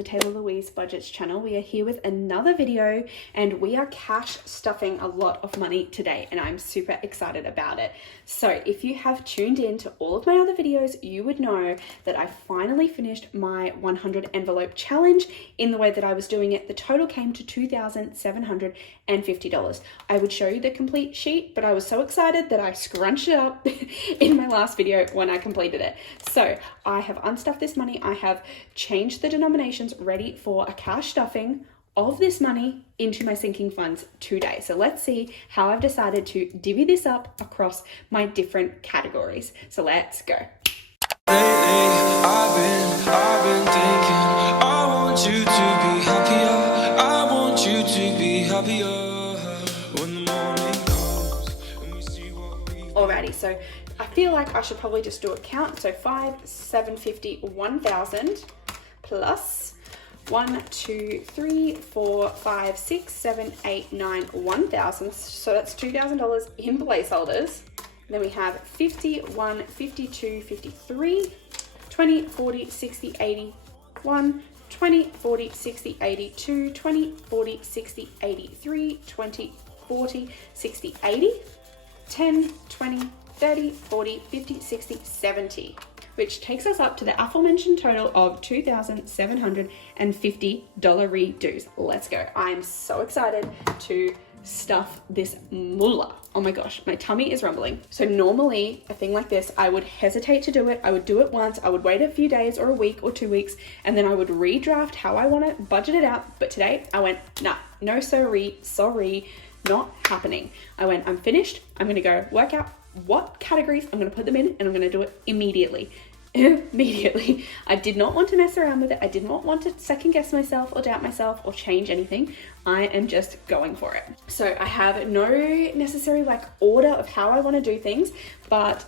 the Taylah Louise Budgets channel. We are here with another video and we are cash stuffing a lot of money today and I'm super excited about it. So if you have tuned in to all of my other videos, you would know that I finally finished my 100 envelope challenge in the way that I was doing it. The total came to $2,750. I would show you the complete sheet, but I was so excited that I scrunched it up in my last video when I completed it. So I have unstuffed this money. I have changed the denominations ready for a cash stuffing of this money into my sinking funds today. So let's see how I've decided to divvy this up across my different categories. So let's go. I've been thinking, I want you to be happier. I want you to be happier when the morning comes and we see what we... Alrighty, so I feel like I should probably just do a count. So 5, 750, 1,000 plus 1, 2, 3, 4, 5, 6, 7, 8, 9, 1,000. So that's $2,000 in placeholders. Then we have 50, 1, 52, 53, 20, 40, 60, 80, 1, 20, 40, 60, 82, 20, 40, 60, 83, 20, 40, 60, 80, 10, 20, 30, 40, 50, 60, 70, which takes us up to the aforementioned total of $2,750 dues. Let's go. I'm so excited to stuff this moolah. Oh my gosh, my tummy is rumbling. So normally a thing like this, I would hesitate to do it. I would do it once, I would wait a few days or a week or 2 weeks, and then I would redraft how I want to budget it out. But today I went, nah, no sorry, not happening. I went, I'm finished. I'm going to go work out what categories I'm going to put them in, and I'm going to do it immediately. I did not want to mess around with it. I did not want to second guess myself or doubt myself or change anything. I am just going for it. So I have no necessary order of how I want to do things, but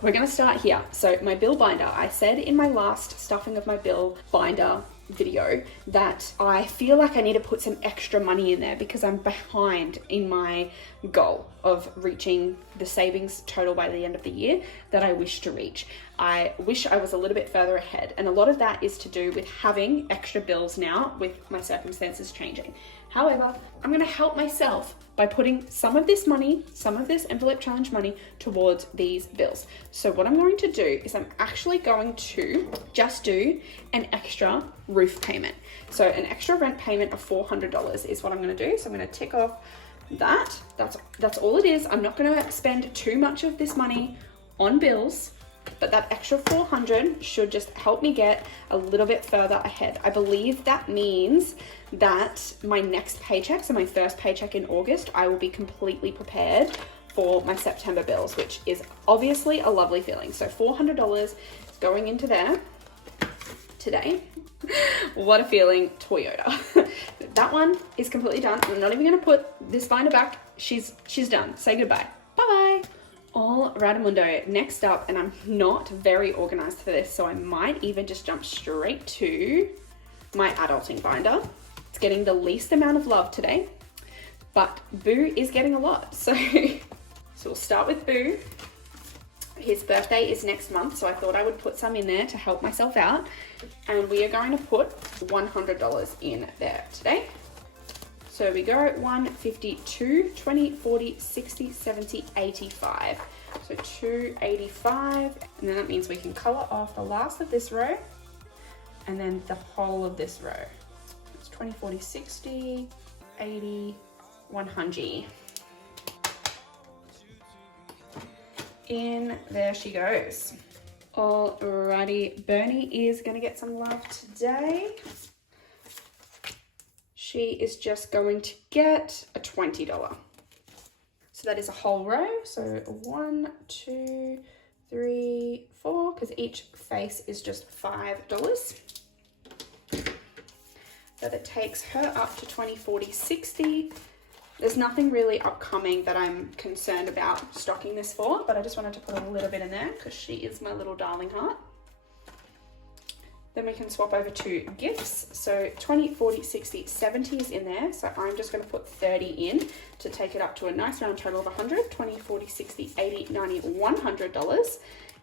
we're going to start here. So my bill binder, I said in my last stuffing of my bill binder video that I feel like I need to put some extra money in there because I'm behind in my goal of reaching the savings total by the end of the year that I wish to reach. I wish I was a little bit further ahead, and a lot of that is to do with having extra bills now with my circumstances changing. However, I'm going to help myself by putting some of this money, some of this envelope challenge money towards these bills. So what I'm going to do is I'm actually going to just do an extra roof payment. So an extra rent payment of $400 is what I'm going to do. So I'm going to tick off that. That's all it is. I'm not going to spend too much of this money on bills, but that extra $400 should just help me get a little bit further ahead. I believe that means that my next paycheck, so my first paycheck in August, I will be completely prepared for my September bills, which is obviously a lovely feeling. So $400 going into there today. What a feeling, Toyota. That one is completely done. I'm not even gonna put this binder back. She's done. Say goodbye. Bye-bye. All Radamundo. Next up, and I'm not very organized for this, so I might even just jump straight to my adulting binder. It's getting the least amount of love today, but Boo is getting a lot. So we'll start with Boo. His birthday is next month, so I thought I would put some in there to help myself out. And we are going to put $100 in there today. So we go 1, 52, 20, 40, 60, 70, 85. So 285. And then that means we can color off the last of this row and then the whole of this row. It's 20, 40, 60, 80, 100. In there she goes. Alrighty, Bernie is gonna get some love today. She is just going to get a $20. So that is a whole row. So 1, 2, 3, 4, because each face is just $5. So that takes her up to 20, 40, 60. There's nothing really upcoming that I'm concerned about stocking this for, but I just wanted to put a little bit in there because she is my little darling heart. Then we can swap over to gifts. So 20, 40, 60, 70 is in there. So I'm just going to put 30 in to take it up to a nice round total of 100, 20, 40, 60, 80, 90, $100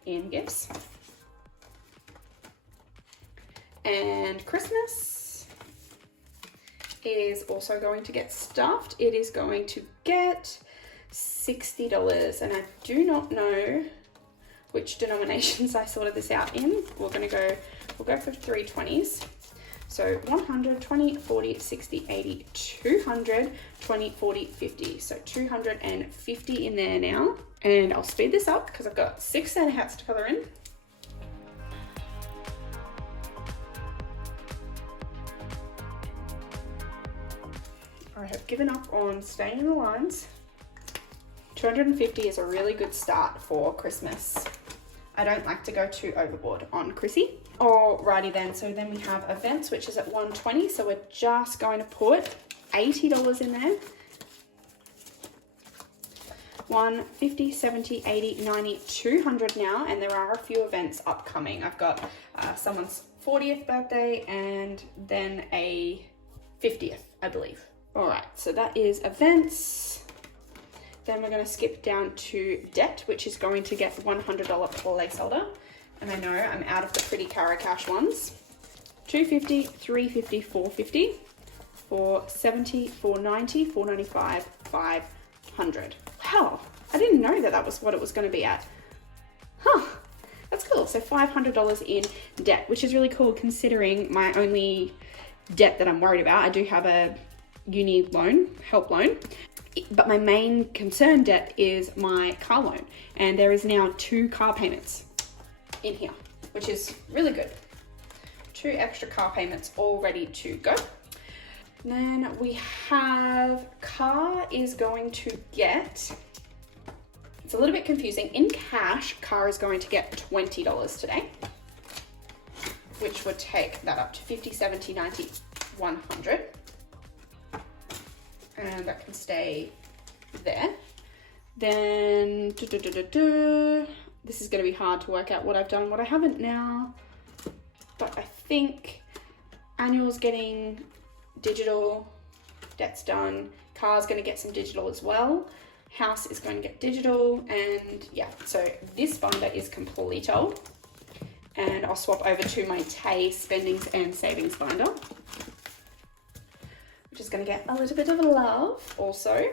in gifts. And Christmas is also going to get stuffed. It is going to get $60, and I do not know which denominations I sorted this out in. We'll go for 320s. So 100, 20, 40, 60, 80, 200, 20, 40, 50. So 250 in there now. And I'll speed this up because I've got 6 Santa hats to color in. I have given up on staying in the lines. 250 is a really good start for Christmas. I don't like to go too overboard on Chrissy. Alrighty then, so then we have events, which is at 120. So we're just going to put $80 in there. 150, 70, 80, 90, 200 now, and there are a few events upcoming. I've got someone's 40th birthday and then a 50th, I believe. All right, so that is events. Then we're going to skip down to debt, which is going to get $100 placeholder. And I know I'm out of the pretty Cara Cash ones. 250, 350, 450, 470, 490, 495, 500. Wow, I didn't know that was what it was going to be at. Huh, that's cool. So $500 in debt, which is really cool considering my only debt that I'm worried about. I do have a uni loan, help loan, but my main concern debt is my car loan. And there is now 2 car payments in here, which is really good. 2 extra car payments all ready to go. Then we have car is going to get, it's a little bit confusing. In cash, car is going to get $20 today, which would take that up to 50, 70, 90, 100. And that can stay there. Then, this is going to be hard to work out what I've done, what I haven't now. But I think annual's getting digital, debt's done. Car's going to get some digital as well. House is going to get digital, and yeah, so this binder is completo. And I'll swap over to my Tay spendings and savings binder, which is going to get a little bit of love also.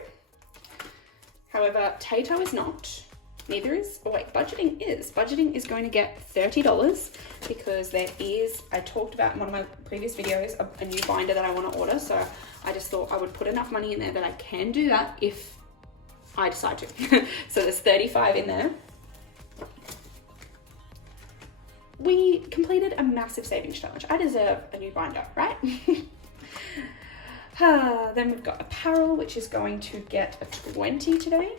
However, Tayto is not. Neither is, oh wait, budgeting is. Budgeting is going to get $30 because there is, I talked about in one of my previous videos, a new binder that I want to order. So I just thought I would put enough money in there that I can do that if I decide to. So there's 35 in there. We completed a massive savings challenge. I deserve a new binder, right? Then we've got apparel, which is going to get a 20 today.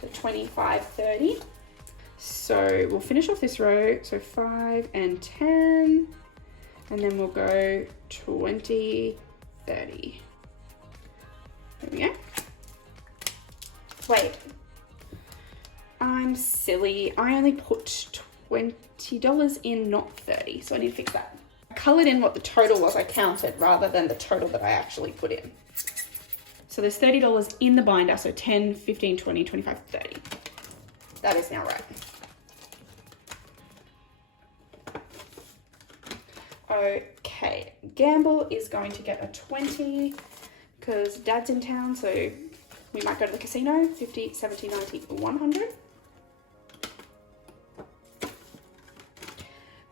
So 25, 30. So we'll finish off this row. So 5 and 10. And then we'll go 20, 30. There we go. Wait. I'm silly. I only put $20 in, not 30. So I need to fix that. I colored in what the total was I counted rather than the total that I actually put in. So there's $30 in the binder. So 10, 15, 20, 25, 30. That is now right. Okay, gamble is going to get a 20 because Dad's in town, so we might go to the casino. 50, 70, 90, 100.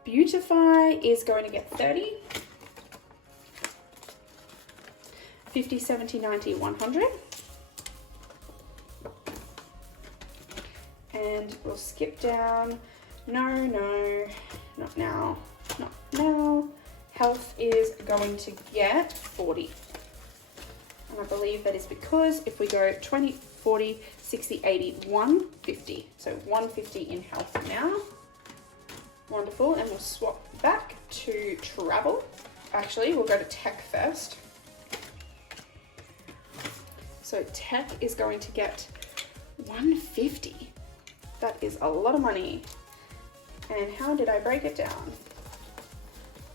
Beautify is going to get 30. 50, 70, 90, 100. And we'll skip down. No, not now. Not now. Health is going to get 40. And I believe that is because if we go 20, 40, 60, 80, 150. So 150 in health now. Wonderful. And we'll swap back to travel. Actually, we'll go to tech first. So tech is going to get 150. That is a lot of money. And how did I break it down?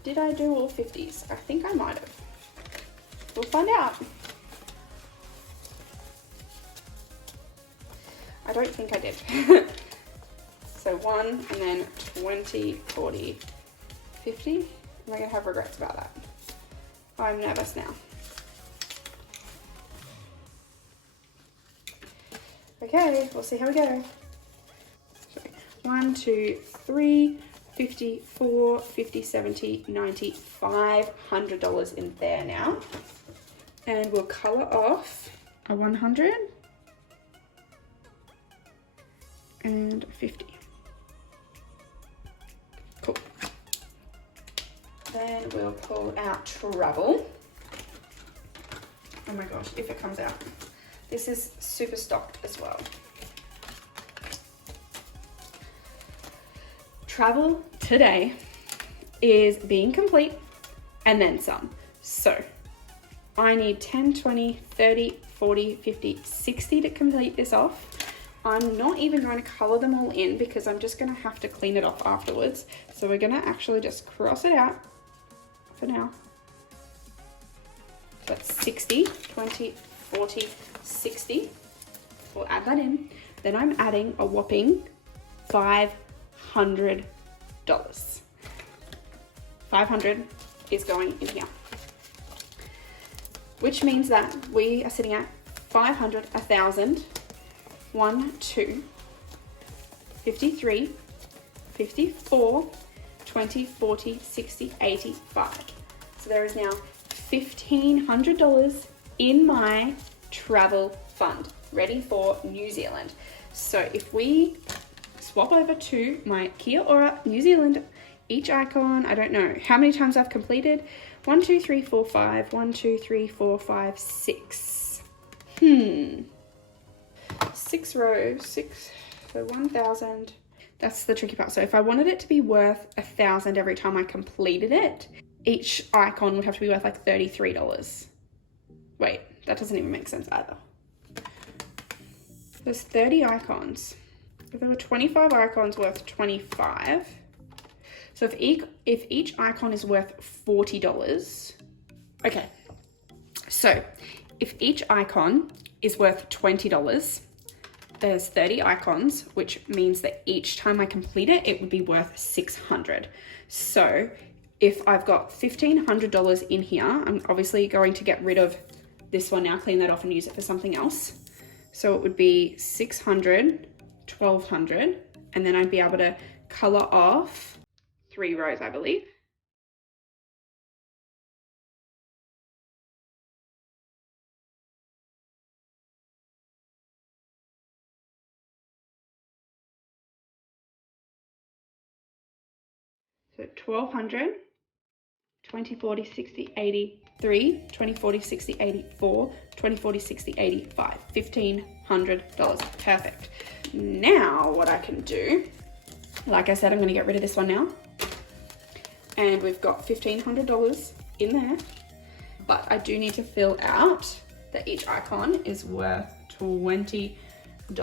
Did I do all 50s? I think I might have. We'll find out. I don't think I did. So 1 and then 20, 40, 50? Am I gonna have regrets about that? I'm nervous now. Okay, we'll see how we go. So 1, 2, 3, 50, 4, 50, 70, 90, $500 in there now. And we'll color off a 100 and 50. Cool. Then we'll pull out travel. Oh my gosh, if it comes out. This is super stocked as well. Travel today is being complete and then some. So I need 10, 20, 30, 40, 50, 60 to complete this off. I'm not even going to color them all in because I'm just going to have to clean it off afterwards. So we're going to actually just cross it out for now. So that's 60, 20, 40, 60. We'll add that in. Then I'm adding a whopping $500. 500 is going in here, which means that we are sitting at 500, 1,000, 1, 2, 53, 54, 20, 40, 60, 85. So there is now $1,500 in my travel fund, ready for New Zealand. So if we swap over to my Kia Ora New Zealand, each icon, I don't know how many times I've completed. 1, 2, 3, 4, 5, 1, 2, 3, 4, 5, 6. 6 rows, 6, so 1,000. That's the tricky part. So if I wanted it to be worth 1,000 every time I completed it, each icon would have to be worth like $33. Wait, that doesn't even make sense either. There's 30 icons. If there were 25 icons worth 25. So if each icon is worth $40, okay. So if each icon is worth $20, there's 30 icons, which means that each time I complete it, it would be worth $600. So if I've got $1,500 in here, I'm obviously going to get rid of this one now, clean that off and use it for something else. So it would be 600, 1,200, and then I'd be able to color off 3 rows, I believe. So 1,200, 20, 40, 60, 83, 20, 40, 60, 84, 20, 40, 60, 85, $1,500. Perfect. Now what I can do, like I said, I'm going to get rid of this one now. And we've got $1,500 in there, but I do need to fill out that each icon is worth $20. I'm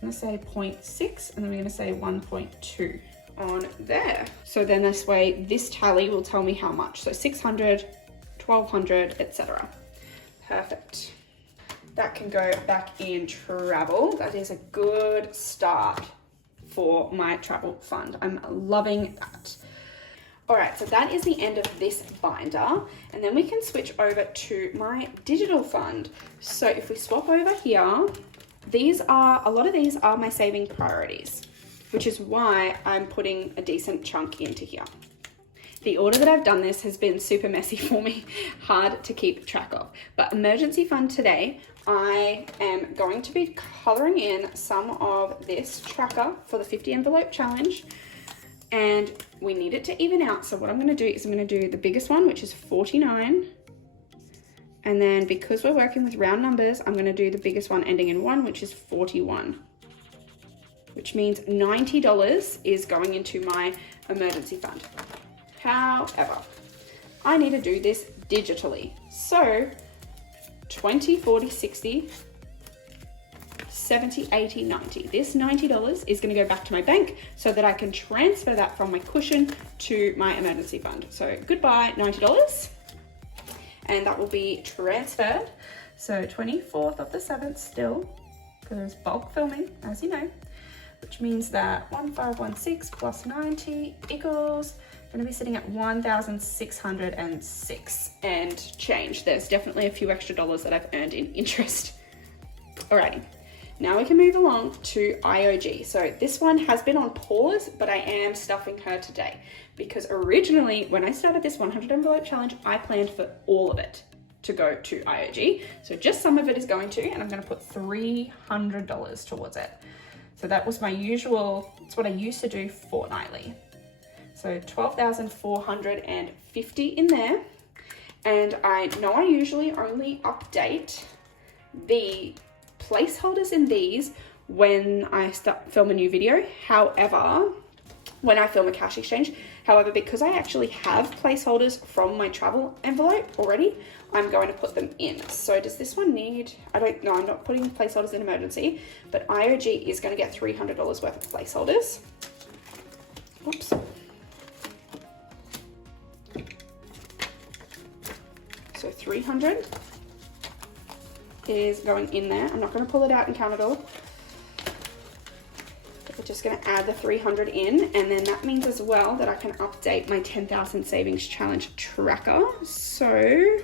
going to say 0.6 and then we're going to say 1.2 on there. So then this way, this tally will tell me how much. So 600, 1,200, etc. Perfect. That can go back in travel. That is a good start for my travel fund. I'm loving that. All right, so that is the end of this binder, and then we can switch over to my digital fund. So if we swap over here, a lot of these are my saving priorities, which is why I'm putting a decent chunk into here. The order that I've done this has been super messy for me, hard to keep track of. But emergency fund today, I am going to be coloring in some of this tracker for the 50 envelope challenge, and we need it to even out. So what I'm going to do is I'm going to do the biggest one, which is 49. And then because we're working with round numbers, I'm going to do the biggest one ending in 1, which is 41. Which means $90 is going into my emergency fund. However, I need to do this digitally. So 20, 40, 60, 70, 80, 90. This $90 is going to go back to my bank so that I can transfer that from my cushion to my emergency fund. So goodbye $90. And that will be transferred. So 24th of the 7th still, because there's bulk filming, as you know, which means that 1516 plus 90 equals going to be sitting at $1,606 and change. There's definitely a few extra dollars that I've earned in interest. Alrighty, now we can move along to IOG. So this one has been on pause, but I am stuffing her today because originally when I started this 100 envelope challenge, I planned for all of it to go to IOG. So just some of it is going to, and I'm going to put $300 towards it. So that was my usual, it's what I used to do fortnightly. So 12,450 in there. And I know I usually only update the placeholders in these when I film a new video. However, when I film a cash exchange. However, because I actually have placeholders from my travel envelope already, I'm going to put them in. So does this one need, I don't know, I'm not putting placeholders in emergency, but IOG is going to get $300 worth of placeholders. Oops. So 300 is going in there. I'm not going to pull it out and count it all. We're just going to add the 300 in, and then that means as well that I can update my 10,000 savings challenge tracker. So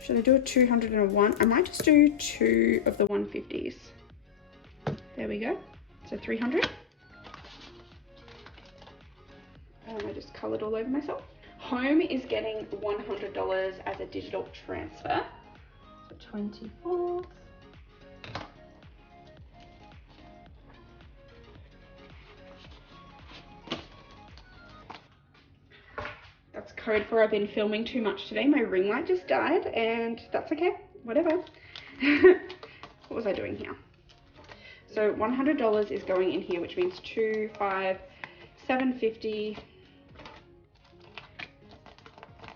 should I do a 200 and a 1? I might just do 2 of the 150s. There we go. So 300. I just colored all over myself. Home is getting $100 as a digital transfer. So 24. That's code for I've been filming too much today. My ring light just died, and that's okay, whatever. What was I doing here? So $100 is going in here, which means 2, 5, 750.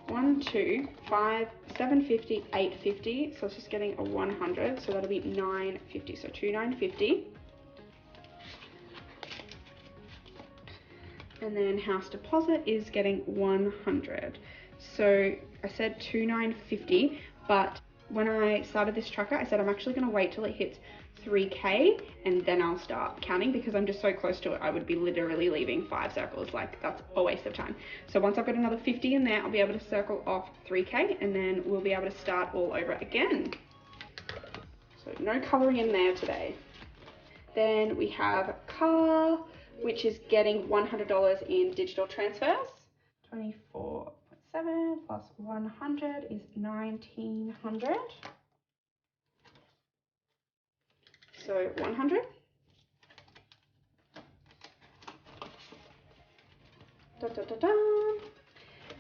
1, 2, 5, 750, 850. So it's just getting a 100. So that'll be 950. So 2,950. And then house deposit is getting 100. So I said 2,950, but when I started this tracker, I said I'm actually going to wait till it hits 3K and then I'll start counting, because I'm just so close to it. I would be literally leaving 5 circles. Like, that's a waste of time. So once I've got another 50 in there, I'll be able to circle off 3K, and then we'll be able to start all over again. So no coloring in there today. Then we have car, which is getting $100 in digital transfers. 24.7 plus 100 is 1,900. So 100. Da, da, da, da.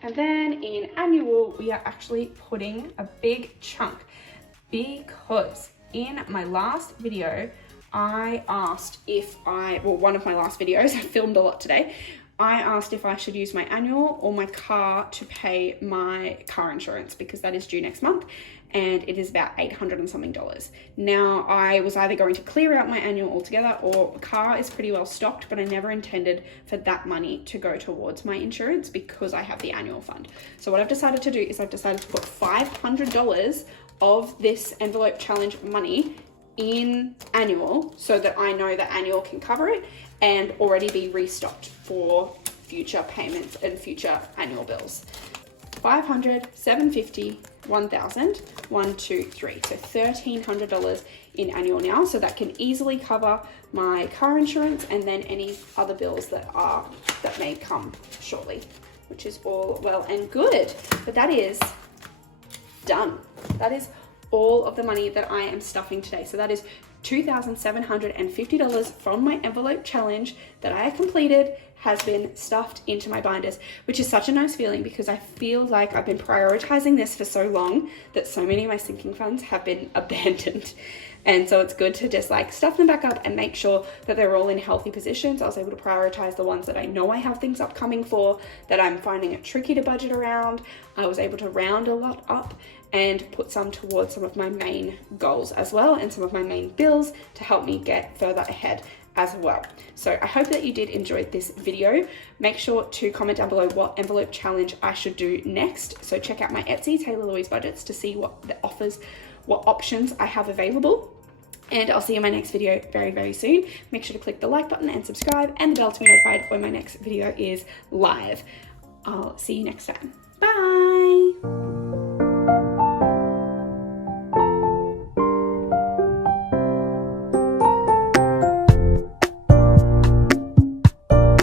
And then in annual, we are actually putting a big chunk, because in my last video, I asked if one of my last videos, I filmed a lot today, I asked if I should use my annual or my car to pay my car insurance, because that is due next month and it is about $800 and something. Now, I was either going to clear out my annual altogether, or car is pretty well stocked, but I never intended for that money to go towards my insurance because I have the annual fund. So what I've decided to do is I've decided to put $500 of this envelope challenge money in annual, so that I know that annual can cover it and already be restocked for future payments and future annual bills. 500, 750, 1,000, 1, 2, 3. So $1,300 in annual now. So that can easily cover my car insurance and then any other bills that may come shortly, which is all well and good. But that is done. That is all of the money that I am stuffing today. So that is $2,750 from my envelope challenge that I have completed, has been stuffed into my binders, which is such a nice feeling, because I feel like I've been prioritizing this for so long that so many of my sinking funds have been abandoned. And so it's good to just like stuff them back up and make sure that they're all in healthy positions. I was able to prioritize the ones that I know I have things upcoming for, that I'm finding it tricky to budget around. I was able to round a lot up and put some towards some of my main goals as well, and some of my main bills to help me get further ahead as well. So I hope that you did enjoy this video. Make sure to comment down below what envelope challenge I should do next. So check out my Etsy, Taylah Louise Budgets, to see what the offers, what options I have available. And I'll see you in my next video very, very soon. Make sure to click the like button and subscribe, and the bell to be notified when my next video is live. I'll see you next time. Bye.